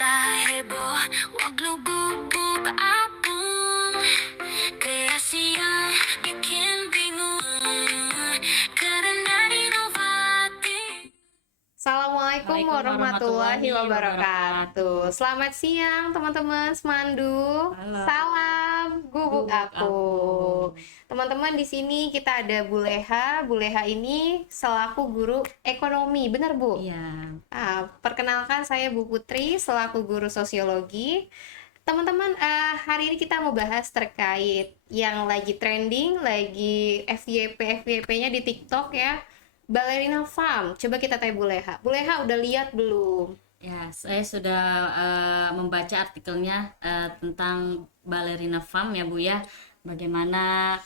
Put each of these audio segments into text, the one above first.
Tak heboh, wag lububog apong kaya siya bikin bingung karena inovatif. Assalamualaikum Waalaikumsalam warahmatullahi warahmatullahi wabarakatuh. wabarakatuh. Selamat siang teman-teman Semandu. Halo. Salam gubuk Gubuk aku. aku. Teman-teman, di sini kita ada Bu Leha. Bu Leha ini selaku guru ekonomi, benar Bu? Iya. Perkenalkan, saya Bu Putri selaku guru sosiologi. Teman-teman, hari ini kita mau bahas terkait yang lagi trending, lagi FYP-nya di TikTok ya. Ballerina Farm. Coba kita tanya Bu Leha. Bu Leha udah lihat belum? Ya, saya sudah membaca artikelnya tentang Ballerina Farm ya Bu ya. Bagaimana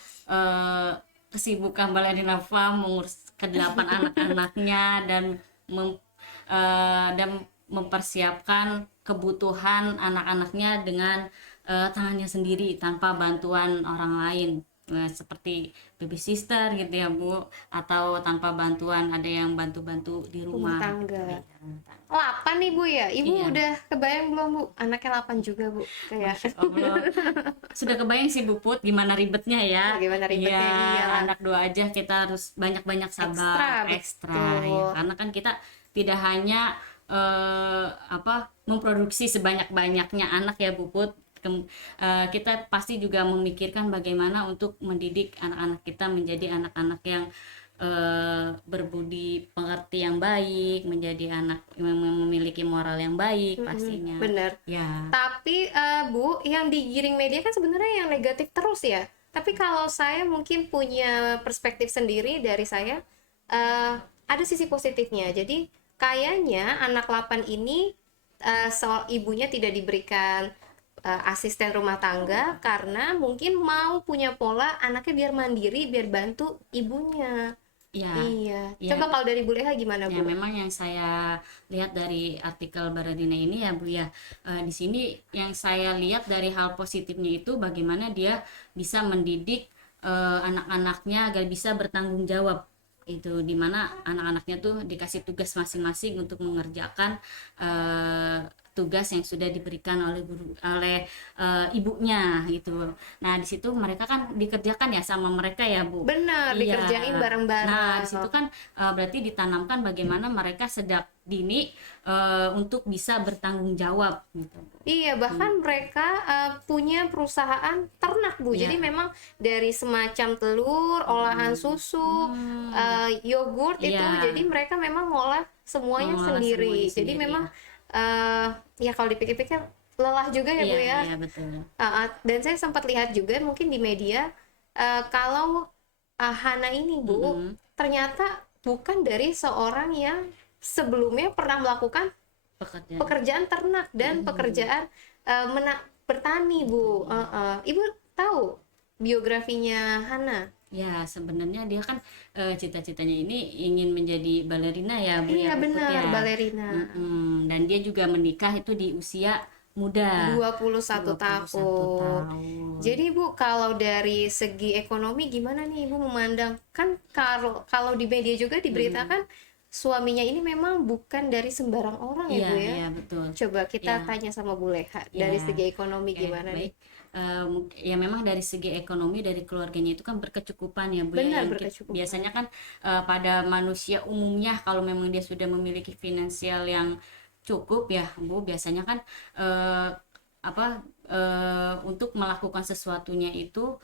kesibukan Ballerina Farm mengurus ke-8 anak-anaknya dan mempersiapkan kebutuhan anak-anaknya dengan tangannya sendiri tanpa bantuan orang lain. Seperti baby sister gitu ya Bu, atau tanpa bantuan ada yang bantu-bantu di Rumah rumah tangga. gitu. 8 nih Bu ya. Ibu Iya. udah kebayang belum Bu? Anaknya 8 juga Bu. Kayak Allah, sudah kebayang sih Bu Put gimana ribetnya ya. Gimana ribetnya, Iya, iyalah. anak 2 aja kita harus banyak-banyak sabar, Ekstra, ekstra betul. ya. Karena kan kita tidak hanya memproduksi sebanyak-banyaknya anak ya Bu Put. Kita pasti juga memikirkan bagaimana untuk mendidik anak-anak kita menjadi anak-anak yang berbudi pekerti yang baik, menjadi anak yang memiliki moral yang baik pastinya. Bener. Ya. Tapi Bu, yang digiring media kan sebenarnya yang negatif terus ya. Tapi kalau saya mungkin punya perspektif sendiri dari saya, ada sisi positifnya. Jadi kayaknya anak 8 ini soal ibunya tidak diberikan asisten rumah tangga karena mungkin mau punya pola anaknya biar mandiri, biar bantu ibunya. Ya. Iya. Ya. Coba kalau dari Bu Leha gimana Ya, Bu? memang yang saya lihat dari artikel Baradina ini ya Bu ya, di sini yang saya lihat dari hal positifnya itu bagaimana dia bisa mendidik anak-anaknya agar bisa bertanggung jawab. Itu dimana anak-anaknya tuh dikasih tugas masing-masing untuk mengerjakan tugas yang sudah diberikan oleh ibunya gitu. Nah di situ mereka kan dikerjakan ya sama mereka ya Bu. Benar, Iya. dikerjain bareng-bareng. Nah di situ kan berarti ditanamkan bagaimana mereka sejak dini untuk bisa bertanggung jawab gitu. Iya, bahkan mereka punya perusahaan ternak Bu. Iya. Jadi memang dari semacam telur, olahan susu, yogurt itu, Iya. jadi mereka memang ngolah semuanya Mengolah sendiri. semuanya Jadi sendiri, memang ya kalau dipikir-pikir lelah juga ya Bu ya. Iya betul. Dan saya sempat lihat juga mungkin di media kalau Hana ini Bu, ternyata bukan dari seorang yang sebelumnya pernah melakukan pekerjaan ternak dan pekerjaan bertani Bu. Ibu tahu biografinya Hana? Ya sebenarnya dia kan cita-citanya ini ingin menjadi balerina ya Bu Iya ya, Bu Put benar, ya. balerina. Dan dia juga menikah itu di usia muda, 21 tahun. tahun. Jadi Bu, kalau dari segi ekonomi gimana nih Ibu memandang? Kan kalau di media juga diberitakan suaminya ini memang bukan dari sembarang orang ya Iya, Bu ya. iya betul. Coba kita Ya. tanya sama Bu Leha dari Ya. segi ekonomi gimana nih? Baik. Ya memang dari segi ekonomi dari keluarganya itu kan berkecukupan ya Bu Benar, ya. berkecukupan. Biasanya kan pada manusia umumnya kalau memang dia sudah memiliki finansial yang cukup ya Bu, biasanya kan untuk melakukan sesuatunya itu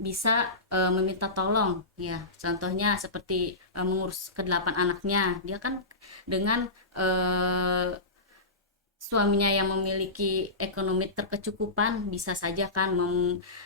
bisa meminta tolong ya, contohnya seperti mengurus ke-8 anaknya, dia kan dengan suaminya yang memiliki ekonomi terkecukupan bisa saja kan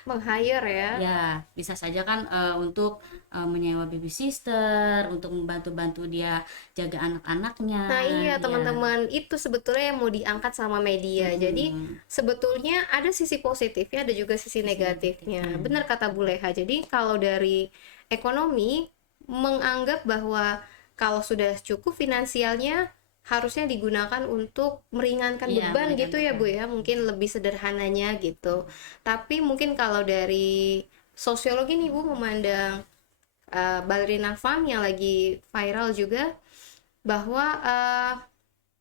Meng-hire ya. ya bisa saja kan untuk menyewa baby sister untuk membantu-bantu dia jaga anak-anaknya. Nah iya Ya. teman-teman, itu sebetulnya yang mau diangkat sama media. Jadi sebetulnya ada sisi positifnya, ada juga sisi negatifnya. Benar kata Bu Leha. Jadi kalau dari ekonomi menganggap bahwa kalau sudah cukup finansialnya harusnya digunakan untuk meringankan Iya, beban meringankan gitu ya Bu ya, mungkin lebih sederhananya gitu. Tapi mungkin kalau dari sosiologi nih Bu memandang Ballerina Farm yang lagi viral juga, bahwa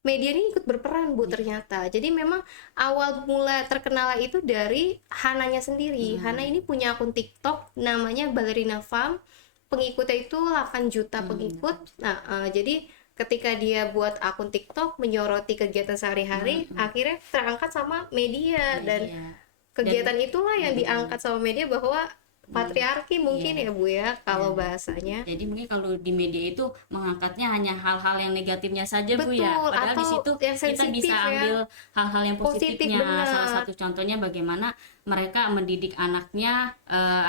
media ini ikut berperan Bu ternyata. Jadi memang awal mula terkenal itu dari Hananya sendiri. Hana ini punya akun TikTok namanya Ballerina Farm. Pengikutnya itu 8 juta pengikut. Nah, jadi ketika dia buat akun TikTok menyoroti kegiatan sehari-hari, akhirnya terangkat sama media dan Iya. kegiatan itulah yang diangkat sama media bahwa patriarki mungkin ya Bu ya kalau bahasanya. Jadi mungkin kalau di media itu mengangkatnya hanya hal-hal yang negatifnya saja Bu ya. Betul, Padahal di atau situ yang kita sensitif bisa ya. ambil hal-hal yang Positif, positifnya. benar. Salah satu contohnya bagaimana mereka mendidik anaknya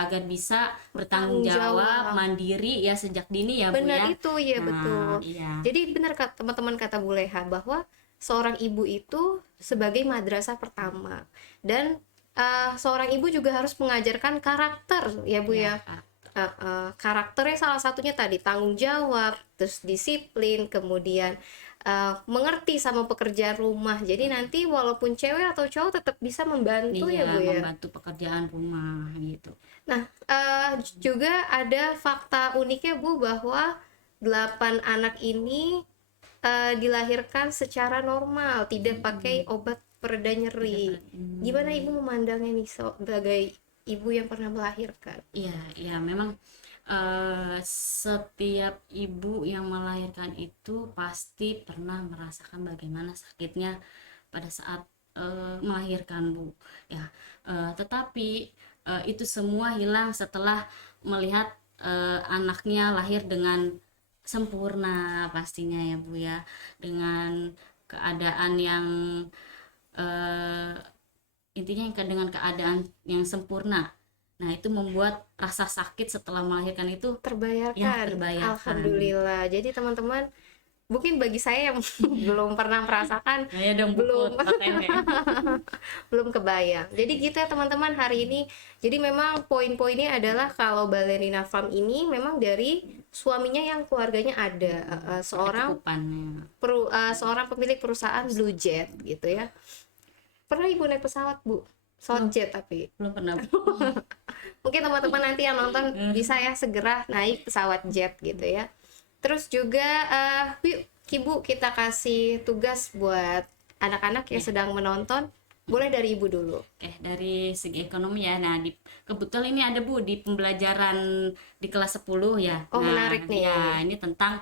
agar bisa bertanggung jawab, mandiri ya sejak dini ya Bu Benar ya. itu ya, Nah, betul. iya. Jadi benar teman-teman kata Bu Leha bahwa seorang ibu itu sebagai madrasah pertama dan seorang ibu juga harus mengajarkan karakter ya Bu ya. Karakternya salah satunya tadi tanggung jawab, terus disiplin, kemudian mengerti sama pekerjaan rumah. Jadi nanti walaupun cewek atau cowok tetap bisa membantu ya Iya, Bu ya. membantu pekerjaan rumah gitu. Nah, juga ada fakta uniknya Bu bahwa 8 anak ini dilahirkan secara normal, tidak pakai obat pereda nyeri. Gimana Ibu memandangnya nih sebagai ibu yang pernah melahirkan? Iya, iya memang setiap ibu yang melahirkan itu pasti pernah merasakan bagaimana sakitnya pada saat melahirkan Bu. Ya, tetapi itu semua hilang setelah melihat anaknya lahir dengan sempurna pastinya ya Bu ya, dengan keadaan yang intinya dengan keadaan yang sempurna. Nah, itu membuat rasa sakit setelah melahirkan itu Terbayarkan. terbayarkan. Alhamdulillah. Jadi teman-teman, mungkin bagi saya yang belum pernah merasakan, Ya dong belum pakai belum kebayang. Jadi gitu ya teman-teman hari ini. Jadi memang poin-poinnya adalah kalau Ballerina Farm ini memang dari suaminya yang keluarganya ada seorang seorang pemilik perusahaan Blue Jet gitu ya. Pernah Ibu naik pesawat Bu? Pesawat jet tapi belum pernah. mungkin teman-teman nanti yang nonton bisa ya segera naik pesawat jet gitu ya. Terus juga yuk Ibu kita kasih tugas buat anak-anak yang sedang menonton. Boleh dari Ibu dulu. Oke, dari segi ekonomi ya. Nah, kebetulan ini ada Bu di pembelajaran di kelas 10 ya. Oh, nah, menarik nih. Ya, ini tentang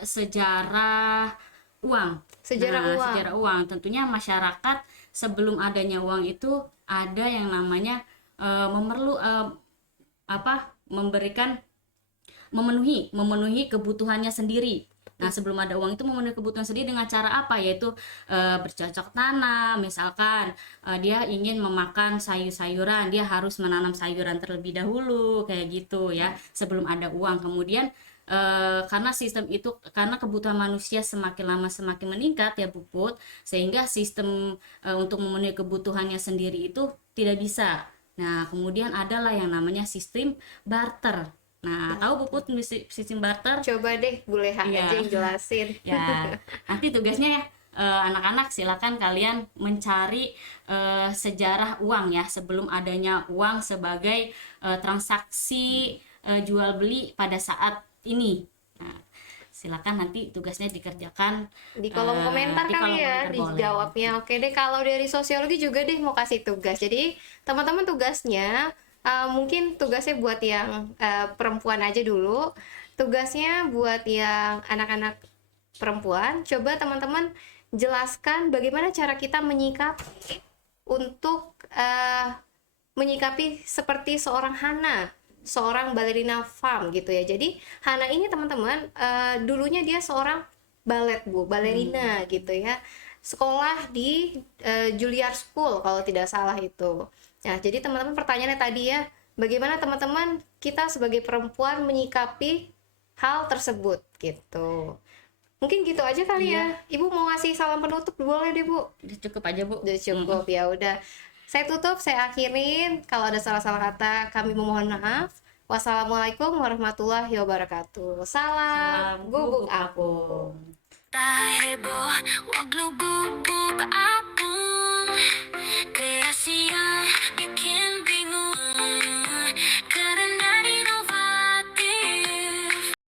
sejarah uang. Sejarah uang. Tentunya masyarakat sebelum adanya uang itu ada yang namanya memenuhi kebutuhannya sendiri. Nah, sebelum ada uang itu memenuhi kebutuhan sendiri dengan cara apa? Yaitu bercocok tanam. Misalkan dia ingin memakan sayur-sayuran, dia harus menanam sayuran terlebih dahulu kayak gitu ya, sebelum ada uang. Kemudian karena kebutuhan manusia semakin lama semakin meningkat ya Bu Put, sehingga sistem untuk memenuhi kebutuhannya sendiri itu tidak bisa. Nah, kemudian adalah yang namanya sistem barter. Nah, tahu Bu Put sistem barter? Coba deh Bu Leha aja yang jelasin. Ya, nanti tugasnya ya anak-anak silakan kalian mencari sejarah uang ya sebelum adanya uang sebagai transaksi jual beli pada saat ini. Nah, silakan nanti tugasnya dikerjakan di kolom komentar kali ya dijawabnya. Oke deh, kalau dari sosiologi juga deh mau kasih tugas. Jadi teman-teman tugasnya mungkin tugasnya buat yang perempuan aja dulu. Tugasnya buat yang anak-anak perempuan, coba teman-teman jelaskan bagaimana cara kita menyikapi untuk menyikapi seperti seorang Hana, seorang Ballerina Farm gitu ya. Jadi Hana ini teman-teman dulunya dia seorang balet Bu, balerina gitu ya. Sekolah di Juilliard School kalau tidak salah itu. Nah, jadi teman-teman pertanyaannya tadi ya, bagaimana teman-teman kita sebagai perempuan menyikapi hal tersebut gitu. Mungkin gitu aja kali ya. Ibu mau ngasih salam penutup boleh deh Bu. Udah cukup aja Bu. Udah cukup ya udah. Saya tutup, saya akhirin. Kalau ada salah-salah kata kami memohon maaf. Wassalamualaikum warahmatullahi wabarakatuh. Salam gubuk apung. Tak heboh, wag lubuk apung.